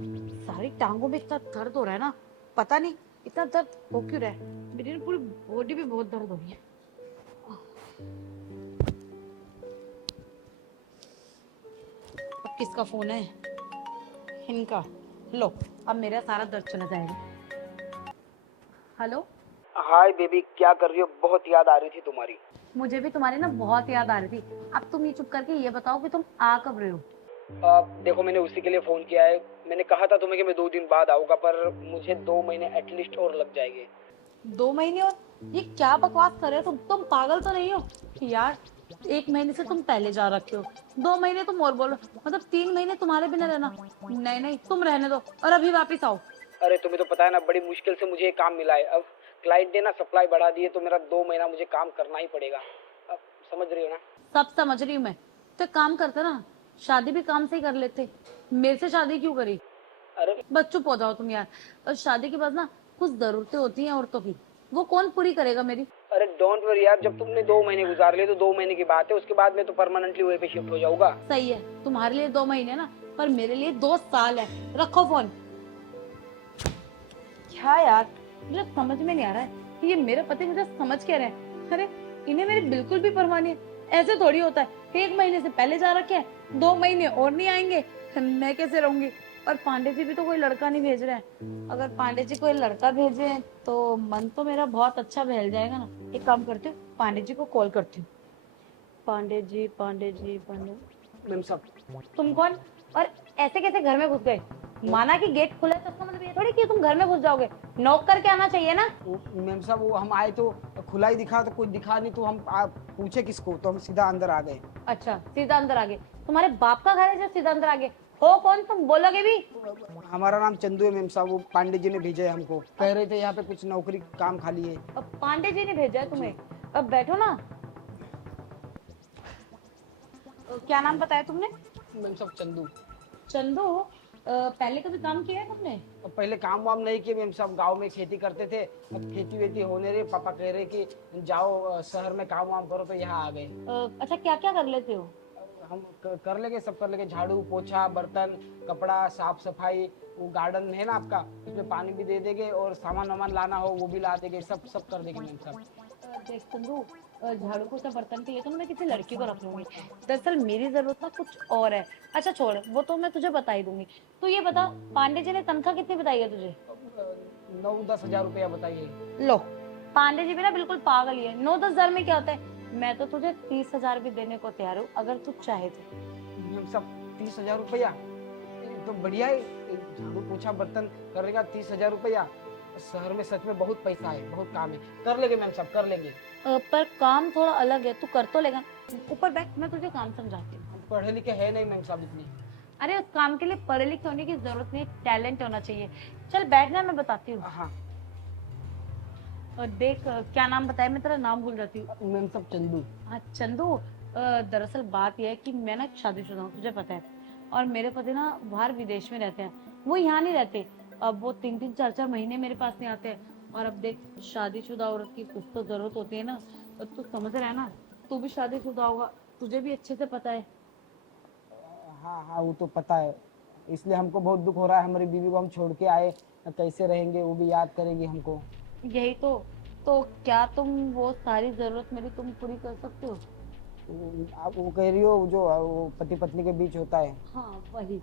सारी टांगों में इतना दर्द हो रहा है ना, पता नहीं इतना दर्द हो क्यों रहा है। मेरी ना पूरी बॉडी भी बहुत दर्द हो रही है। अब किसका फोन है? इनका। लो, अब मेरा सारा दर्द चला जाएगा। हेलो। हाय बेबी, क्या कर रही हो? बहुत याद आ रही थी तुम्हारी। मुझे भी तुम्हारी ना बहुत याद आ रही थी। अब तुम ये चुप करके ये बताओ कि तुम आ कब रहे हो? देखो, मैंने उसी के लिए फोन किया है। मैंने कहा था तुम्हें कि मैं 2 दिन बाद आऊंगा, पर मुझे 2 महीने एटलीस्ट और लग जाएंगे। 2 महीने और? ये क्या बकवास कर रहे हो तुम पागल तो नहीं हो यार? 1 महीने से तुम पहले जा रखे हो, 2 महीने तुम और बोलो, मतलब 3 महीने तुम्हारे बिना रहना। नहीं नहीं, तुम रहने दो और अभी वापिस आओ। अरे तुम्हें तो पता है ना, बड़ी मुश्किल से मुझे ये काम मिला है। अब क्लाइंट ने ना सप्लाई बढ़ा दी है, तो मेरा 2 महीना मुझे काम करना ही पड़ेगा। अब समझ रही हो ना? सब समझ रही हूँ मैं। तो एक काम करते ना, शादी भी काम से ही कर लेते। मेरे से शादी क्यों करी? अरे बस चुप हो जाओ तुम यार। और शादी के बाद ना कुछ जरूरतें होती हैं औरतों की, वो कौन पूरी करेगा मेरी? अरे डोंट वरी यार, जब तुमने 2 महीने गुजार लिए तो 2 महीने की बात है। उसके बाद मैं तो परमानेंटली वहीं पे शिफ्ट हो जाऊंगा। सही है, तुम्हारे लिए 2 महीने ना, पर मेरे लिए 2 साल है। रखो फोन। क्या यार, मुझे समझ में नहीं आ रहा है कि ये मेरे पति मुझे समझ क्या रहे हैं। अरे इन्हें मेरी बिल्कुल भी परवाह नहीं है। ऐसे थोड़ी होता है, 1 महीने से पहले जा रखे हैं, 2 महीने और नहीं आएंगे, मैं कैसे रहूंगी? और पांडे जी भी तो कोई लड़का नहीं भेज रहे हैं। अगर पांडे जी कोई लड़का भेजे तो मन तो मेरा बहुत अच्छा बहल जाएगा ना। एक काम करती हूँ, पांडे जी को कॉल करती हूँ। पांडे जी, पांडे जी, पांडे। मैम साहब। तुम कौन? और ऐसे कैसे घर में घुस गए? माना कि गेट खुला है तो इसका मतलब ये थोड़ी कि तुम घर में घुस जाओगे। नॉक करके आना चाहिए ना। मैम साहब, वो हम आए तो खुला ही दिखा, तो कोई दिखा नहीं, तो हम पूछे किसको, तो हम सीधा अंदर आ गए। अच्छा, सीधा अंदर आ गए? तुम्हारे बाप का घर है जो सीधा अंदर आ गए? हो कौन तुम, बोलोगे भी? हमारा नाम चंदू है मैम साहब। वो पांडे जी ने भेजा है हमको, कह रहे थे यहाँ पे कुछ नौकरी काम खाली है। अब पांडे जी ने भेजा है तुम्हें? अब बैठो ना। क्या नाम बताया तुमने? मैम साहब चंदू। चंदू। पहले कभी काम किया है तुमने? अब पहले काम वाम नहीं किए मैम साहब, गांव में खेती करते थे। अब खेती वेती होने रही, पापा कह रहे कि जाओ शहर में काम वाम करो, तो यहाँ आ गए। अच्छा, क्या क्या कर लेते हो? हम कर लेंगे, सब कर लेंगे। झाड़ू पोछा, बर्तन, कपड़ा, साफ सफाई। वो गार्डन है ना आपका, उसमें पानी भी दे देंगे, और सामान वामान लाना हो वो भी ला देंगे। सब सब कर देंगे मैम साहब। देख चंदू, झाड़ू पोछा बर्तन के लिए तो ना मैं किसी लड़की को रख लूंगी। दरअसल मेरी जरूरत ना कुछ और है। अच्छा छोड़, वो तो मैं तुझे बता ही दूंगी। तो ये बता, पांडे जी ने तनख्वाह कितनी बताई है तुझे? 9-10 हजार रुपया बताइए। लो, पांडे जी भी ना बिल्कुल पागल ही है। 9-10 हजार में क्या होता है? मैं तो तुझे 30 हजार भी देने को तैयार हूँ, अगर तू चाहे तो। मैम साहब 30 हजार रुपया? ये तो बढ़िया है। झाड़ू पोछा बर्तन करेगा 30 हजार रुपया। शहर में सच में बहुत पैसा है, बहुत काम है। कर लेंगे मैम साहब, कर लेंगे। पर काम थोड़ा अलग है, तू कर तो लेगा? ऊपर बैठ, मैं तुझे काम समझाती हूँ। हम पढ़े लिखे है नहीं मैम साहब इतनी। अरे उस काम के लिए पढ़े लिखे होने की जरूरत नहीं, टैलेंट होना चाहिए। चल बैठना, मैं बताती हूँ। हाँ और देख, क्या नाम बताया? मैं तेरा नाम भूल जाती हूँ। मैम साहब चंदू। हाँ चंदू। दरअसल बात यह है कि मैं ना शादीशुदा हूँ, तुझे पता है। और मेरे पति ना बाहर विदेश में रहते हैं, वो यहाँ नहीं रहते। अब वो 3-3 4-4 महीने मेरे पास नहीं आते हैं। और अब देख, शादीशुदा औरत की कुछ तो जरूरत होती है ना। और तू समझ रहा है ना, तू भी शादीशुदा होगा, तुझे भी अच्छे से पता है। हाँ हाँ, वो तो पता है। इसलिए हमको बहुत दुख हो रहा है, हमारी बीवी को हम छोड़ के आए। कैसे रहेंगे, वो भी याद करेगी हमको। यही तो क्या तुम वो सारी जरूरत मेरी तुम पूरी कर सकते हो? आप वो कह रही हो जो वो पति पत्नी के बीच होता है। हाँ वही।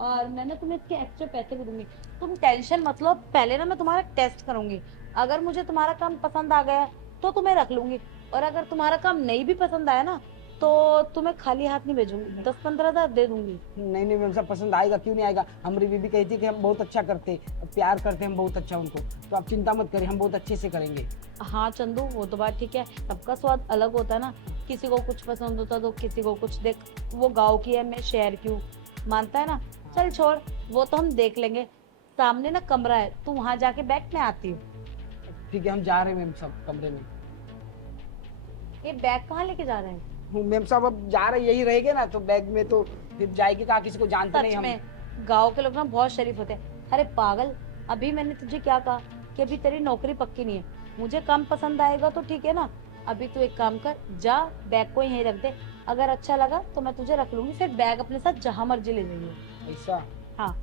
और मैं ना तुम्हें इसके एक्स्ट्रा पैसे भी दूंगी। तुम टेंशन मत लो, पहले ना मैं तुम्हारा टेस्ट करूंगी। अगर मुझे तुम्हारा काम पसंद आ गया तो तुम्हें रख लूंगी। और अगर तुम्हारा काम नहीं भी पसंद आया ना, तो तुम्हें खाली हाथ नहीं भेजूंगी, 10-15 हजार दे दूंगी। नहीं नहीं मैम साहब, पसंद आएगा, क्यों नहीं आएगा। हमारी बीवी कहती है कि हम बहुत अच्छा करते, प्यार करते हम बहुत अच्छा उनको। तो आप चिंता मत करिए, हम बहुत अच्छे से करेंगे। हाँ चंदू, वो तो बात ठीक है, सबका स्वाद अलग होता है ना। किसी को कुछ पसंद होता तो किसी को कुछ। देख, वो गाँव की है, मैं शहर की हूँ, मानता है ना। चल छोड़, वो तो हम देख लेंगे। सामने ना कमरा है, तू वहां जाके बैठ, मैं आती हूँ। ठीक है, हम जा रहे हैं मैम साहब कमरे में। ये बैग कहाँ लेके जा रहे हैं? मैम साहब अब जा रहे यही रहेंगे ना, तो बैग में तो फिर जाएगी कहाँ, किसी को जानते नहीं सच हम। में गांव के लोग ना बहुत शरीफ होते हैं। अरे पागल, अभी मैंने तुझे क्या कहा कि अभी तेरी नौकरी पक्की नहीं है। मुझे काम पसंद आएगा तो ठीक है ना। अभी तू एक काम कर, जा बैग को यहीं रख दे। अगर अच्छा लगा तो मैं तुझे रख लूंगी, फिर बैग अपने साथ जहां मर्जी ले जाइए। ऐसा? हाँ।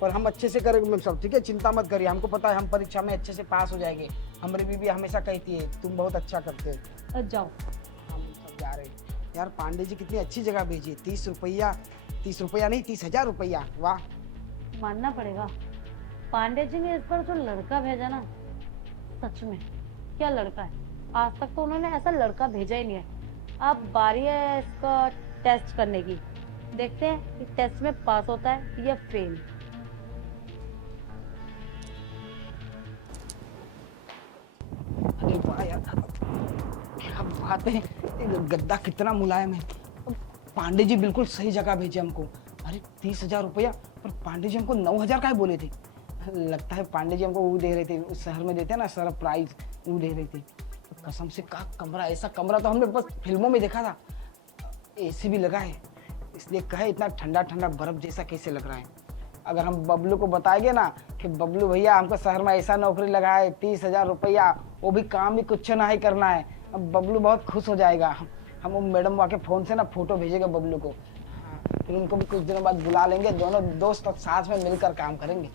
पर हम अच्छे से करेंगे मैम साहब, ठीक है, चिंता मत करिए, हमको पता है हम परीक्षा में अच्छे से पास हो जाएंगे। हमारी बीवी हमेशा कहती है तुम बहुत अच्छा करते हो। जाओ। हाँ मैम साहब जा रहे हैं। यार पांडे जी कितनी अच्छी जगह भेजी, 30 रुपया नहीं 30,000 रुपया, वाह। मानना पड़ेगा, पांडे जी ने इस पर जो लड़का भेजा ना, सच में क्या लड़का है। आज तक तो उन्होंने ऐसा लड़का भेजा ही नहीं है। अब बारी है इसका टेस्ट करने की, देखते हैं कि टेस्ट में पास होता है या फेल। अरे वाह यार, क्या बात है, ये गद्दा कितना मुलायम है। पांडे जी बिल्कुल सही जगह भेजे हमको। अरे 30,000 रुपया, पर पांडे जी हमको 9,000 का ही बोले थे। लगता है पांडे जी हमको वो दे रहे थे, उस शहर में देते हैं ना सरप्राइज, वो दे रहे थे। कसम से का कमरा, ऐसा कमरा तो हमने बस फिल्मों में देखा था। एसी भी लगा है, इसलिए कहे इतना ठंडा ठंडा बर्फ जैसा कैसे लग रहा है। अगर हम बबलू को बताएंगे ना कि बबलू भैया हमको शहर में ऐसा नौकरी लगा है, 30,000 रुपया, वो भी काम भी कुछ ना ही करना है, अब बबलू बहुत खुश हो जाएगा। हम वो मैडम वहाँ के फ़ोन से ना फोटो भेजेंगे बबलू को। हाँ, फिर उनको भी कुछ दिनों बाद बुला लेंगे, दोनों दोस्त और साथ में मिलकर काम करेंगे।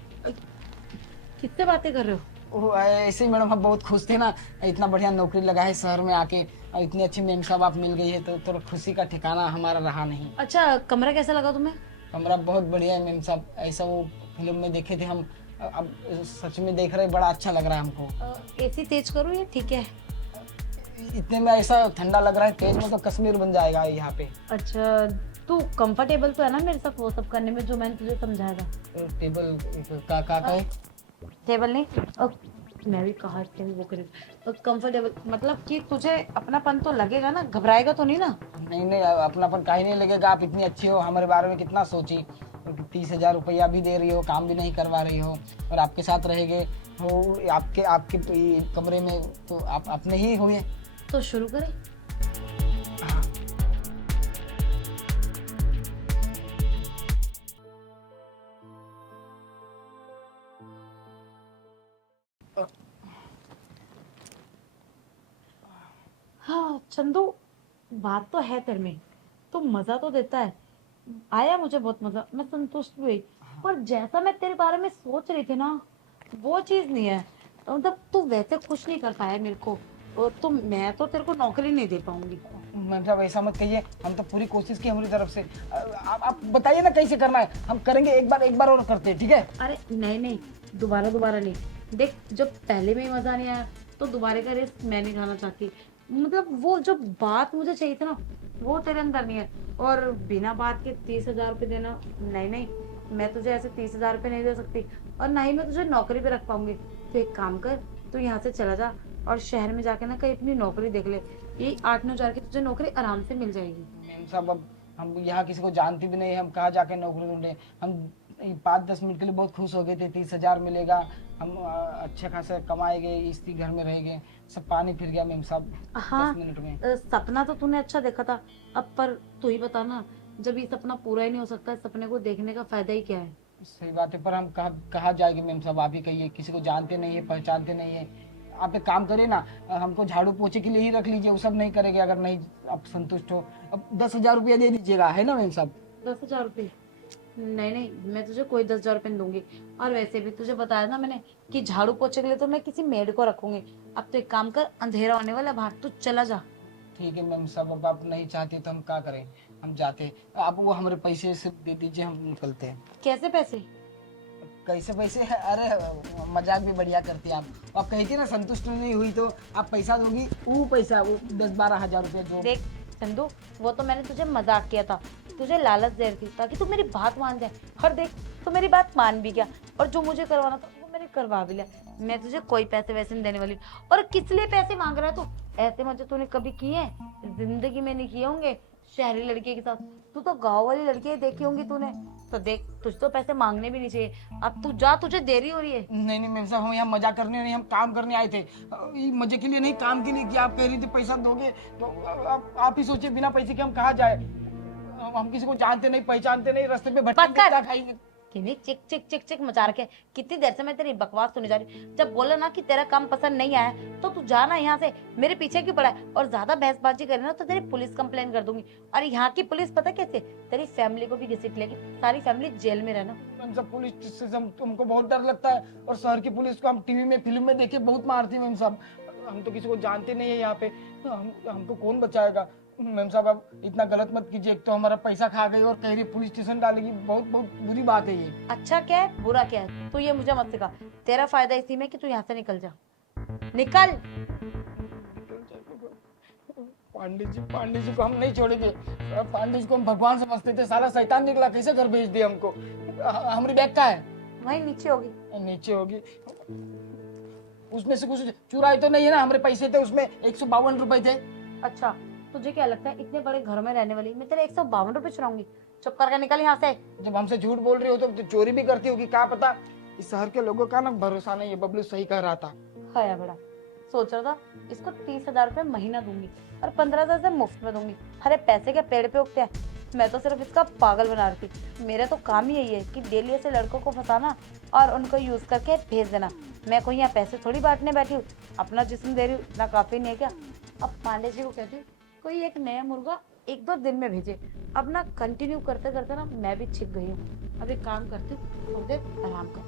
कितने बातें कर रहे हो? वो ऐसे ही मैडम, हम बहुत खुश थे ना, इतना बढ़िया नौकरी लगा है शहर में आके, और इतनी अच्छी मैम साहब आप मिल गई है, तो थोड़ा खुशी का ठिकाना हमारा रहा नहीं। अच्छा, कमरा कैसा लगा तुम्हें? कमरा बहुत बढ़िया है मैम साहब, ऐसा वो फिल्म में देखे थे हम, अब सच में देख रहे, बड़ा अच्छा लग रहा है हमको। एसी तेज करो या ठीक है? इतने में ऐसा ठंडा लग रहा है, तेज में तो कश्मीर बन जाएगा यहाँ पे। अच्छा, तू कंफर्टेबल तो है ना मेरे साथ वो सब करने में जो मैंने तुझे समझाया था? टेबल का है? टेबल नहीं, मैं भी कहा थे वो करे कंफर्टेबल, मतलब कि तुझे अपनापन तो लगेगा ना, घबराएगा तो नहीं ना? नहीं नहीं, अपनापन काहे नहीं लगेगा, आप इतनी अच्छी हो, हमारे बारे में कितना सोची, 30,000 रुपया भी दे रही हो, काम भी नहीं करवा रही हो, और आपके साथ रहेंगे वो आपके आपके कमरे में, तो आप अपने ही हुए। तो शुरू करें? हाँ। हाँ चंदू, बात तो है तेरे में, तो मजा तो देता है, आया मुझे बहुत मजा, मैं संतुष्ट भी हुई। पर जैसा मैं तेरे बारे में सोच रही थी ना, वो चीज नहीं है। तो मतलब तू वैसे खुश नहीं कर पाया मेरे को, और तो मैं तो तेरे को नौकरी नहीं दे पाऊंगी। मतलब ऐसा मत कहिए, हम तो पूरी कोशिश की हमारी तरफ से। आप बताइए ना कैसे करना है, हम करेंगे, एक बार और करते हैं, ठीक है? अरे नहीं नहीं, दोबारा नहीं। देख, जब पहले में ही मजा नहीं आया तो दोबारा का रिस्क मैं नहीं खाना चाहती। मतलब वो जो बात मुझे चाहिए थी ना, वो तेरे अंदर नहीं है। और बिना बात के 30,000 रुपये देना, नहीं नहीं, मैं तुझे ऐसे 30,000 रुपये नहीं दे सकती, और ना ही मैं तुझे नौकरी पे रख पाऊंगी। तो एक काम कर, तू यहाँ से चला जा और शहर में जाके ना कहीं अपनी नौकरी देख ले। ये 8-9 हज़ार की तुझे नौकरी आराम से मिल जाएगी। मैम साहब, अब हम यहाँ किसी को जानती भी नहीं, हम कहाँ जाके नौकरी ढूंढे। हम 5-10 मिनट के लिए बहुत खुश हो गए थे, 30,000 मिलेगा, हम अच्छे खासे कमाएंगे, इसी घर में रहेंगे, सब पानी फिर गया मैम साहब। हाँ, 10 मिनट में। सपना तो तूने अच्छा देखा था, अब पर तू ही बता ना, जब ये सपना पूरा ही नहीं हो सकता, सपने को देखने का फायदा ही क्या है? सही बात है, पर हम कहाँ जाएंगे मैम साहब, आप ही कहिए, किसी को जानते नहीं है, पहचानते नहीं है। आप एक काम करिए ना, हमको झाड़ू पोछे के लिए ही रख लीजिए, वो सब नहीं करेंगे, अगर नहीं आप संतुष्ट हो। अब 10,000 रुपया दे दीजिएगा, है ना मैम साहब? 10,000 रुपये? नहीं नहीं, मैं तुझे कोई 10,000 रुपये नहीं दूंगी। और वैसे भी तुझे बताया ना मैंने कि झाड़ू पोछे के लिए तो मैं किसी मेड को रखूंगी। अब तो एक काम कर, अंधेरा होने वाला, बाहर तू चला जा। ठीक है मैम साहब, अब आप नहीं चाहती तो हम क्या करें, हम जाते हैं। आप वो हमारे पैसे से दे दीजिए, हम निकलते हैं। कैसे पैसे? कैसे पैसे? अरे मजाक भी बढ़िया करती हैं आप कही थी ना संतुष्ट नहीं हुई तो आप पैसा दोगी, वो पैसा, वो 10-12 हज़ार रुपया जो। देख चंदू, वो तो मैंने तुझे मजाक किया था, तुझे लालच दे रही थी ताकि तू मेरी बात मान जाए। और देख, तू मेरी बात मान भी गया, और जो मुझे करवाना था वो मैंने करवा भी लिया। मैं तुझे कोई पैसे वैसे नहीं देने वाली। और किस लिए पैसे मांग रहा है तू? ऐसे मजे तूने कभी किए हैं? जिंदगी में नहीं किए होंगे शहरी लड़के के साथ। तू तो गाँव वाली लड़की देखी होंगी तूने। तो देख, तुझे तो पैसे मांगने भी नहीं चाहिए। अब तू जा, तुझे देरी हो रही है। नहीं नहीं मैम साहब, हम यहाँ मजाक करने नहीं, हम काम करने आए थे, ये मजे के लिए नहीं, काम के लिए। कि आप कह रही थी पैसा दोगे, तो आप ही सोचिए, बिना पैसे के हम कहाँ जाए? हम किसी को जानते नहीं, पहचानते नहीं, रास्ते पे भटक बस कर। क्या खाएंगे? कितनी चिक चिक चिक चिक मचा रखे। कितनी देर से मैं तेरी बकवास सुने जा रही हूँ। जब बोला ना कि तेरा काम पसंद नहीं आया तो तू जाना यहाँ से, मेरे पीछे क्यों पड़ा है? और ज्यादा बहसबाजी करे ना तो तेरी पुलिस कंप्लेन कर दूंगी। और यहाँ की पुलिस पता कैसे, तेरी फैमिली को भी घसीट लेगी, सारी फैमिली जेल में रहना। मैम साहब पुलिस से हमको बहुत डर लगता है, और शहर की पुलिस को हम टीवी में फिल्म में देखे बहुत मारती है मैम साहब। हम तो किसी को जानते नहीं है यहाँ पे, हमको कौन बचाएगा? मैम साहब आप इतना गलत मत कीजिए, एक तो हमारा पैसा खा गई और कह रही पुलिस स्टेशन डालेगी, बहुत बहुत बुरी बात है ये। अच्छा क्या है बुरा क्या है, तू ये मुझे मत सिखा। तेरा फायदा इसी में कि तू यहाँ से निकल जा, निकल। पांडे जी को हम नहीं छोड़ेंगे। पांडे जी को हम भगवान समझते थे, साला शैतान निकला, कैसे घर भेज दिया हमको? हमारी बैग का है? वहीं नीचे होगी। नीचे होगी। उसमें से कुछ चुराए तो नहीं है ना? हमारे पैसे थे उसमें, 152 रुपए थे। अच्छा तुझे क्या लगता है इतने बड़े घर में रहने वाली मैं तेरे 152 रुपए चुराऊंगी? चुप करके निकल यहाँ से। जब हमसे झूठ बोल रही हो तो चोरी भी करती होगी, क्या पता। इस शहर के लोगों का ना भरोसा नहीं है, बबलू सही कह रहा था। खाया बड़ा सोच रहा था इसको 30,000 रुपए महीना दूंगी और 15,000 से मुफ्त में दूंगी। अरे पैसे क्या पेड़ पे उगते हैं? मैं तो सिर्फ इसका पागल बना रही थी। मेरा तो काम ही यही है कि डेली ऐसे लड़कों को फंसाना और उनको यूज करके भेज देना। मैं कोई यहाँ पैसे थोड़ी बांटने बैठी हूँ, अपना जिस्म दे रही हूँ, इतना काफी नहीं है क्या? अब पांडे जी को कहती हूँ कोई एक नया मुर्गा 1-2 दिन में भेजे। अब ना कंटिन्यू करते करते ना मैं भी छिप गई हूँ। अब एक काम करती हूँ, थोड़ी देर आराम कर।